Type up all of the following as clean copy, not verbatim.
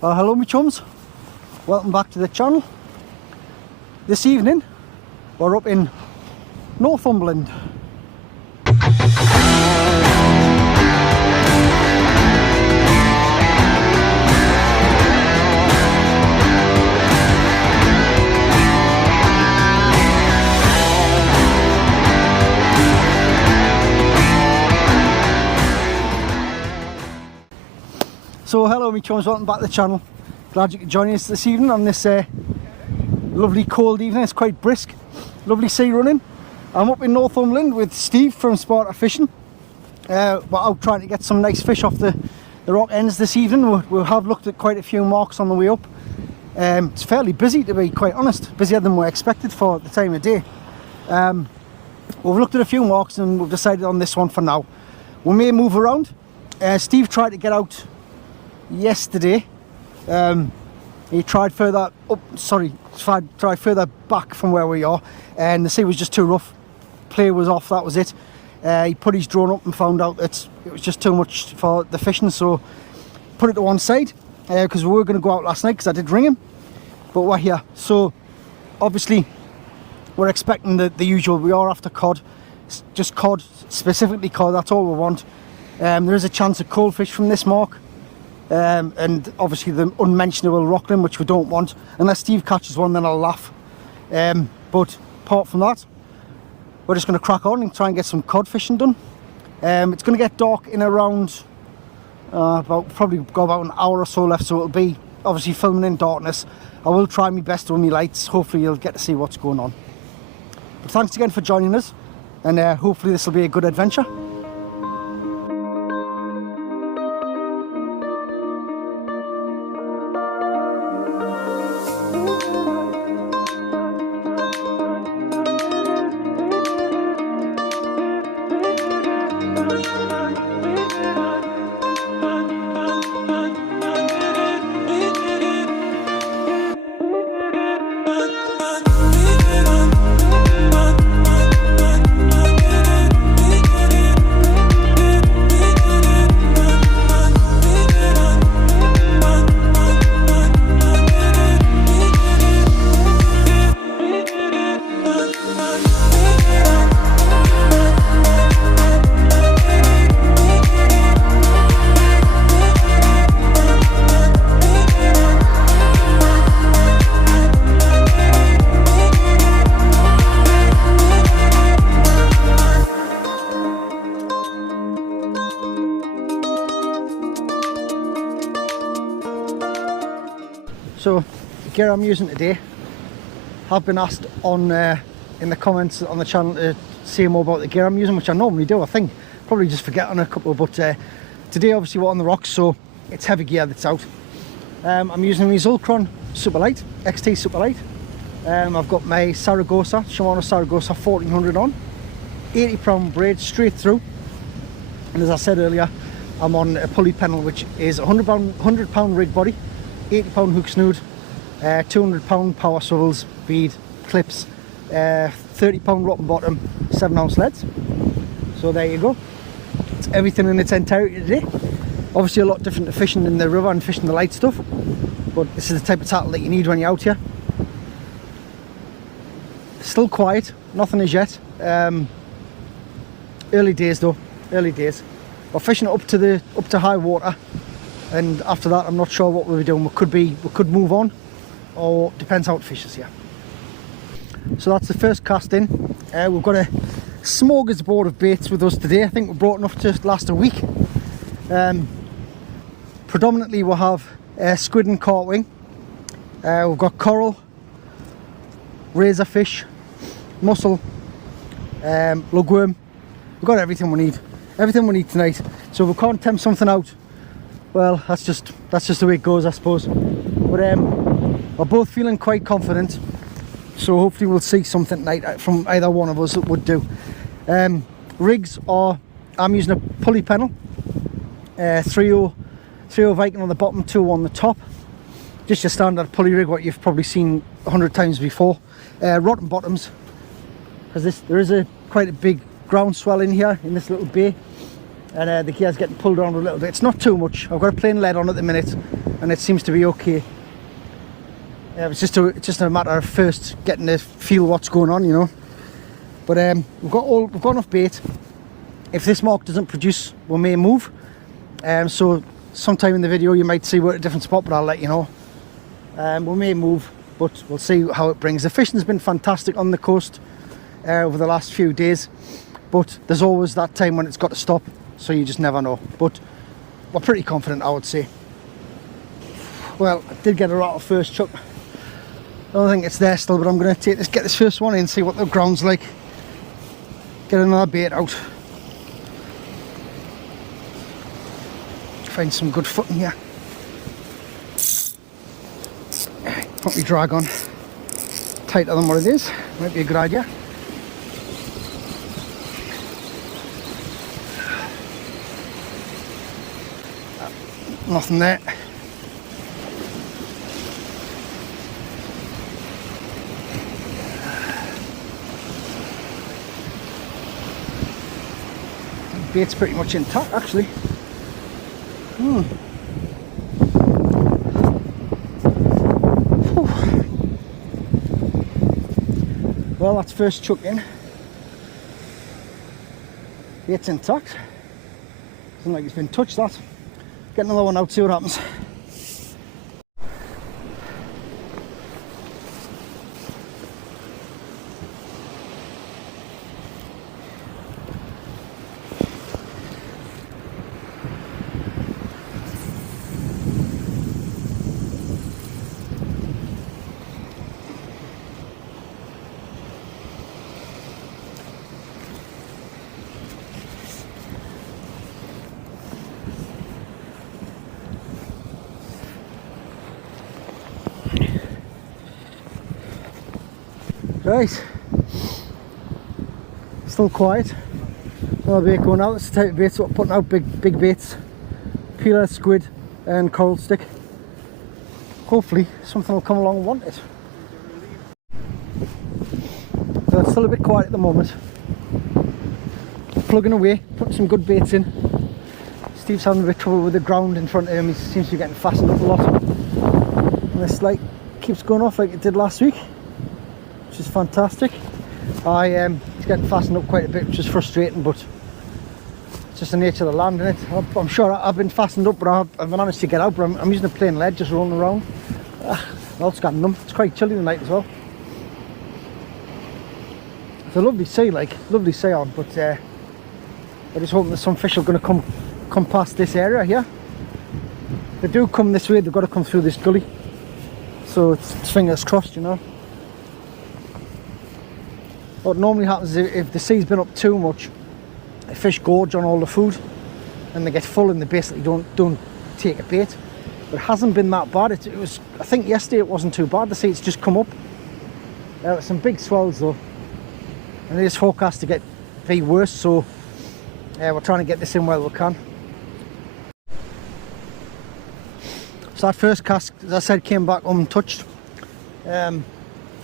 Well, hello my chums, welcome back to the channel. This evening we're up in Northumberland. So hello my chums, welcome back to the channel. Glad you could join us this evening on this lovely cold evening. It's quite brisk, lovely sea running. I'm up in Northumberland with Steve from Sparta Fishing. We're out trying to get some nice fish off the rock ends this evening. We have looked at quite a few marks on the way up. It's fairly busy, to be quite honest, busier than we expected for the time of day. We've looked at a few marks and we've decided on this one for now. We may move around. Steve tried to get out yesterday. He tried further up, tried further back from where we are, and the sea was just too rough. Play was off, that was it. He put his drone up and found out that it was just too much for the fishing, so put it to one side, because we were going to go out last night, because I did ring him, but we're here. So obviously we're expecting the usual. We are after cod, just cod, specifically cod, that's all we want. There is a chance of cold fish from this mark. And obviously the unmentionable rockling, which we don't want. Unless Steve catches one, then I'll laugh. But apart from that, we're just going to crack on and try and get some cod fishing done. It's going to get dark in around probably got about an hour or so left, so it'll be obviously filming in darkness. I will try my best with my lights. Hopefully you'll get to see what's going on. But thanks again for joining us, and hopefully this will be a good adventure. So the gear I'm using today, have been asked on in the comments on the channel to say more about the gear I'm using, which I normally do. I think probably just forget on a couple, but today obviously we're on the rocks, so it's heavy gear that's out. I'm using my Zulcron Superlight, XT Superlight. I've got my Shimano Saragossa 1400 on, 80-pound braid straight through, and as I said earlier, I'm on a pulley panel which is 100-pound rig body, 80-pound hook snood, 200-pound power swivels, bead, clips, 30-pound rotten bottom, 7-ounce leads. So there you go. It's everything in its entirety today. Obviously a lot different to fishing in the river and fishing the light stuff, but this is the type of tackle that you need when you're out here. Still quiet, nothing as yet. Early days though, early days. We're fishing up to high water. And after that, I'm not sure what we'll be doing. We could move on, or depends how it fishes here. So that's the first cast in. We've got a smorgasbord of baits with us today. I think we brought enough to last a week. Predominantly we'll have squid and cartwing. We've got coral, razorfish, mussel, lugworm. We've got everything we need. Everything we need tonight. So if we can't tempt something out, well, that's just the way it goes, I suppose. But we're both feeling quite confident, so hopefully we'll see something tonight from either one of us that would do. Rigs are, I'm using a pulley panel, 3.0 Viking on the bottom, 2.0 on the top. Just your standard pulley rig, what you've probably seen 100 times before. Rotten bottoms, because there is quite a big groundswell in here in this little bay. and the gear's getting pulled around a little bit. It's not too much. I've got a plain lead on at the minute and it seems to be okay. It's just a matter of first getting to feel what's going on, you know. But we've got enough bait. If this mark doesn't produce, we may move. So sometime in the video you might see we're at a different spot, but I'll let you know. We may move, but we'll see how it brings. The fishing's been fantastic on the coast over the last few days, but there's always that time when it's got to stop, so you just never know. But we're pretty confident, I would say. Well, I did get a rattle first chuck. I don't think it's there still, but I'm going to get this first one in, see what the ground's like. Get another bait out. Find some good footing here. Put my drag on tighter than what it is. Might be a good idea. Nothing there. The bait's pretty much intact actually. Well, that's first chuck in. Bait's intact. Doesn't like it's been touched, that. Get another one out, see what happens. Right, still quiet. Another bait going out. That's the type of baits we're putting out, big baits, peeler, squid and coral stick. Hopefully something will come along and want it. So it's still a bit quiet at the moment. Plugging away, putting some good baits in. Steve's having a bit of trouble with the ground in front of him. He seems to be getting fastened up a lot. And this light keeps going off like it did last week, which is fantastic. He's getting fastened up quite a bit, which is frustrating, but it's just the nature of the land, isn't it? I'm sure I've been fastened up, but I've managed to get out, but I'm using a plain lead, just rolling around. I'll scan them. It's quite chilly tonight as well. It's a lovely sea, lovely sea on, but I just hope that some fish are going to come past this area here. If they do come this way, they've got to come through this gully. So it's fingers crossed, you know. What normally happens is if the sea's been up too much, the fish gorge on all the food and they get full and they basically don't take a bait. But it hasn't been that bad. It was, I think yesterday it wasn't too bad. The sea's just come up. There were some big swells though, and it is forecast to be worse, so we're trying to get this in while we can. So that first cast, as I said, came back untouched.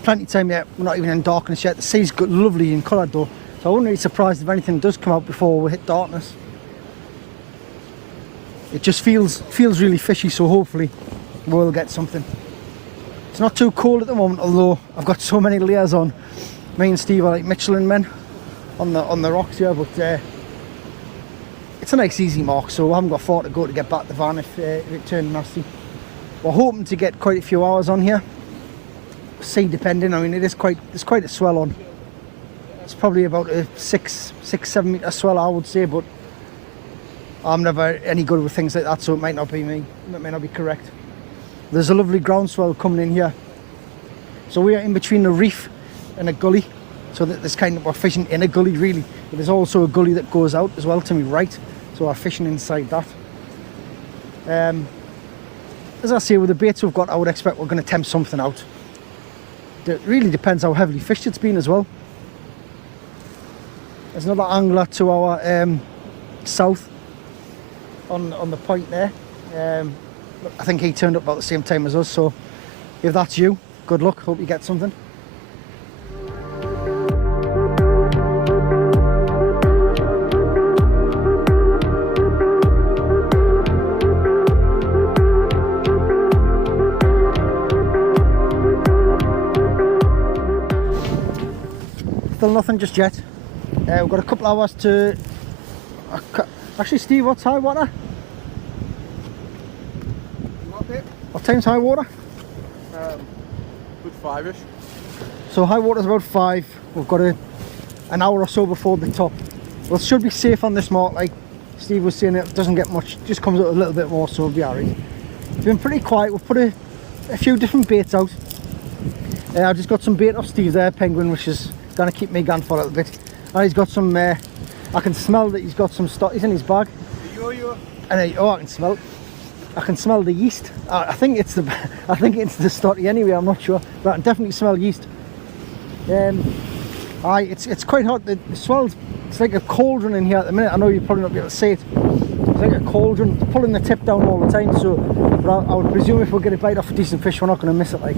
Plenty of time yet, we're not even in darkness yet. The sea's got lovely in colour though, so I wouldn't be surprised if anything does come out before we hit darkness. It just feels really fishy, so hopefully we'll get something. It's not too cold at the moment, although I've got so many layers on. Me and Steve are like Michelin men on the rocks here, but it's a nice easy mark, so I haven't got far to go to get back to the van if it turned nasty. We're hoping to get quite a few hours on here. Sea depending. I mean, there's quite a swell on. It's probably about a 6-7 metre swell, I would say, but I'm never any good with things like that, so it might not be me. It might not be correct. There's a lovely ground swell coming in here. So we are in between a reef and a gully, so that there's we're fishing in a gully really, but there's also a gully that goes out as well to my right, so we're fishing inside that. As I say, with the baits we've got, I would expect we're going to tempt something out. It really depends how heavily fished it's been as well. There's another angler to our south on the point there. I think he turned up about the same time as us, so if that's you, good luck, hope you get something. Still nothing just yet. We've got a couple hours to... Actually, Steve, what's high water? What time's high water? About 5ish. So high water's about 5. We've got an hour or so before the top. Well, it should be safe on this mark. Like Steve was saying, it doesn't get much, just comes out a little bit more, so it'll be alright. It's been pretty quiet. We've put a few different baits out. I've just got some bait off Steve there, penguin, which is going to keep me going for a little bit. And he's got some, I can smell that he's got some stotties in his bag. And I can smell it. I can smell the yeast. I think it's the stotty anyway, I'm not sure. But I can definitely smell yeast. It's quite hot. It swells. It's like a cauldron in here at the minute. I know you're probably not be able to see it. It's like a cauldron. It's pulling the tip down all the time. So, but I would presume if we get a bite off a decent fish, we're not going to miss it. Like,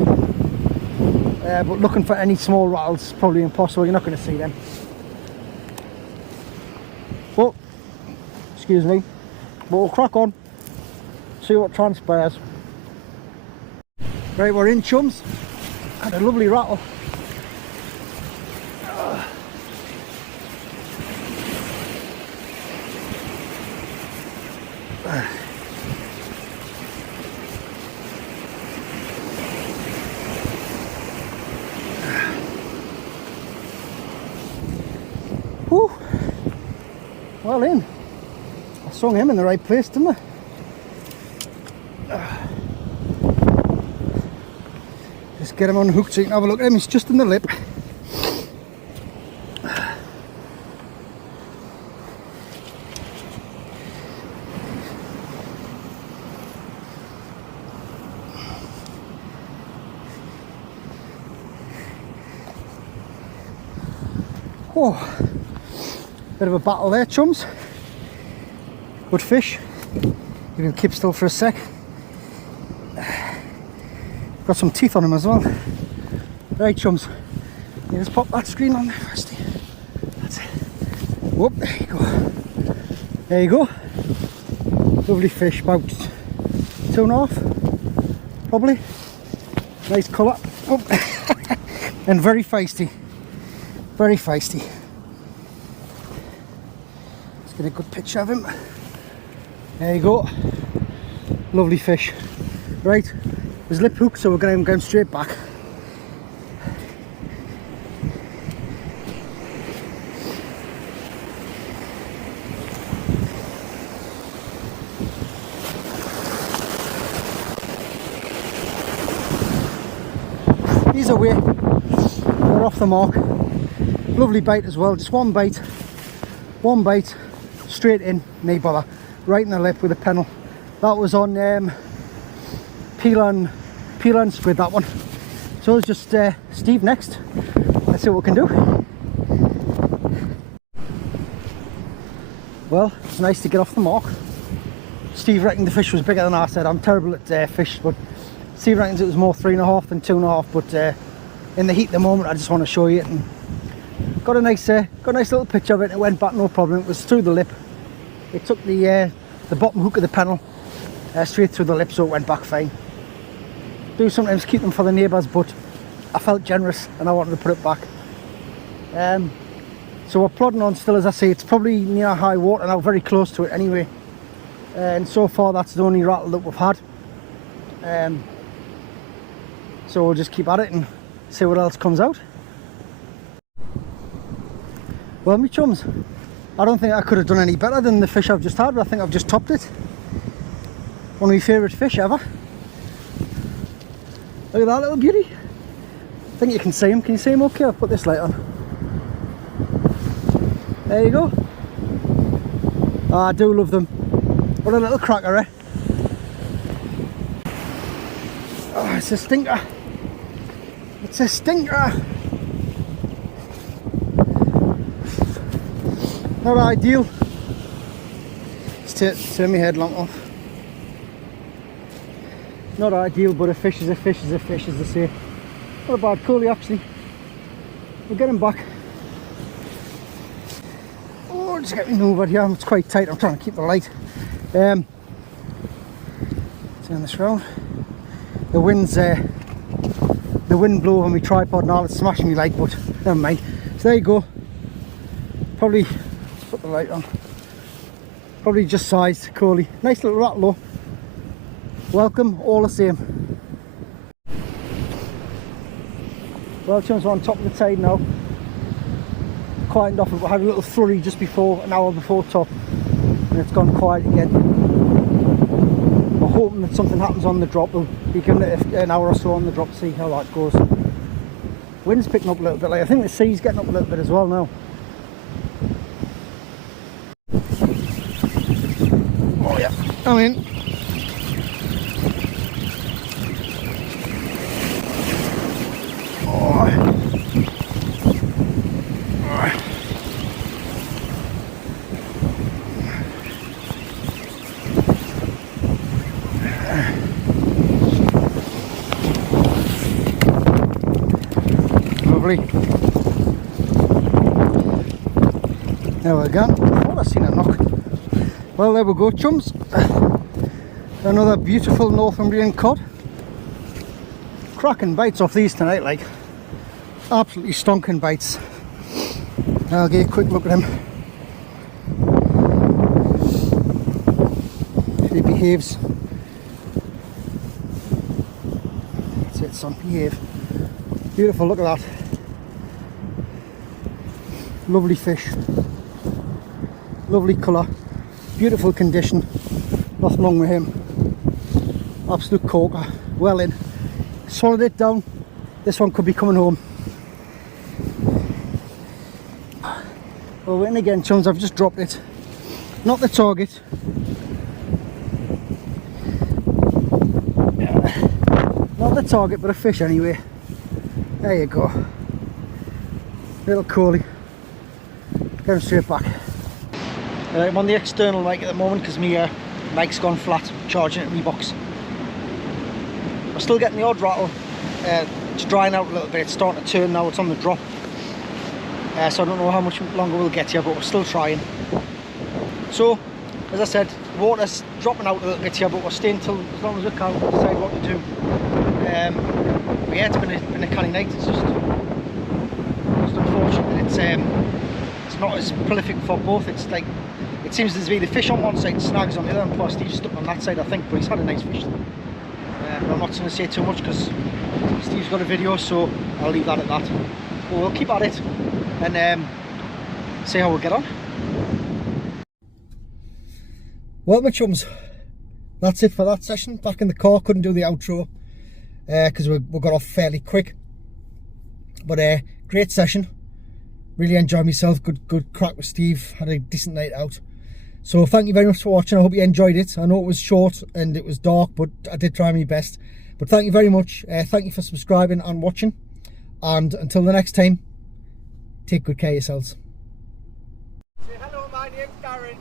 but looking for any small rattles is probably impossible. You're not going to see them. But excuse me. But we'll crack on. See what transpires. Right, we're in, chums. Had a lovely rattle. Whew. Well in. I swung him in the right place, didn't I? Just get him unhooked so you can have a look at him. He's just in the lip. Oh, bit of a battle there, chums. Good fish. Give him keep still for a sec. Got some teeth on him as well. Right, chums. You just pop that screen on there first. That's it. Whoop, there you go. There you go. Lovely fish, about 2.5, probably. Nice colour. And very feisty. Very feisty. Let's get a good picture of him. There you go. Lovely fish. Right. There's lip hook, so we're going to go straight back. He's away. We're off the mark. Lovely bite as well. Just one bite, straight in, no bother. Right in the lip with a pennel. That was on Peel and squid, that one. So it's just Steve next. Let's see what we can do. Well, it's nice to get off the mark. Steve reckoned the fish was bigger than I said. I'm terrible at fish, but Steve reckons it was more 3.5 than 2.5. But in the heat at the moment, I just want to show you it. And got a nice little picture of it. It went back no problem. It was through the lip. It took the bottom hook of the pennel straight through the lip, so it went back fine. Do sometimes keep them for the neighbours, but I felt generous and I wanted to put it back. So we're plodding on still, as I say. It's probably near high water now, very close to it anyway. And so far that's the only rattle that we've had. So we'll just keep at it and see what else comes out. Well, me chums, I don't think I could have done any better than the fish I've just had, but I think I've just topped it. One of my favourite fish ever. Look at that little beauty. I think you can see him. Can you see him okay? I'll put this light on. There you go. Oh, I do love them. What a little cracker, eh? Oh, it's a stinker. It's a stinker. Not ideal. Let's turn my head long off. Not ideal, but a fish is a fish is a fish, as they say. Not a bad coolie, actually. We'll get him back. Oh, just get me over here. It's quite tight. I'm trying to keep the light. Turn this round. The wind blew over my tripod and all. It's smashing me light, but never mind. So there you go. Probably, let's put the light on. Probably just sized Coley. Nice little rattle though. Welcome, all the same. Well, chums, we're on top of the tide now. Quietened off. We had a little flurry just before, an hour before top, and it's gone quiet again. We're hoping that something happens on the drop. We'll be giving it an hour or so on the drop to see how that goes. Wind's picking up a little bit. Like, I think the sea's getting up a little bit as well now. Oh yeah, I'm in. Lovely. There we go. Oh, I seen a knock. Well, there we go, chums. Another beautiful Northumberland cod. Cracking bites off these tonight, like absolutely stonking bites. I'll get a quick look at him. He behaves. That's it, son, behave. Beautiful, look at that. Lovely fish. Lovely colour. Beautiful condition. Nothing wrong with him. Absolute corker. Well in. Swallowed it down. This one could be coming home. Well, we're in again, chums. I've just dropped it. Not the target. Not the target, but a fish anyway. There you go. Little Coley. Get him straight back. I'm on the external mic at the moment because my mic's gone flat, charging it in my box. I'm still getting the odd rattle. It's drying out a little bit. It's starting to turn now. It's on the drop. So I don't know how much longer we'll get here, but we're still trying. So, as I said, water's dropping out a little bit here, but we're staying till as long as we can decide what to do. But yeah, it's been a canny night. It's just unfortunate that it's not as prolific for both. It's like, it seems to be the fish on one side, snags on the other, and plus Steve's stuck on that side, I think, but he's had a nice fish. But I'm not going to say too much because Steve's got a video, so I'll leave that at that. But we'll keep at it and see how we'll get on. Well, my chums, that's it for that session. Back in the car, couldn't do the outro because we got off fairly quick. But great session. Really enjoyed myself. Good crack with Steve. Had a decent night out. So thank you very much for watching. I hope you enjoyed it. I know it was short and it was dark, but I did try my best. But thank you very much. Thank you for subscribing and watching. And until the next time, take good care of yourselves. Say hello, my name's Darren.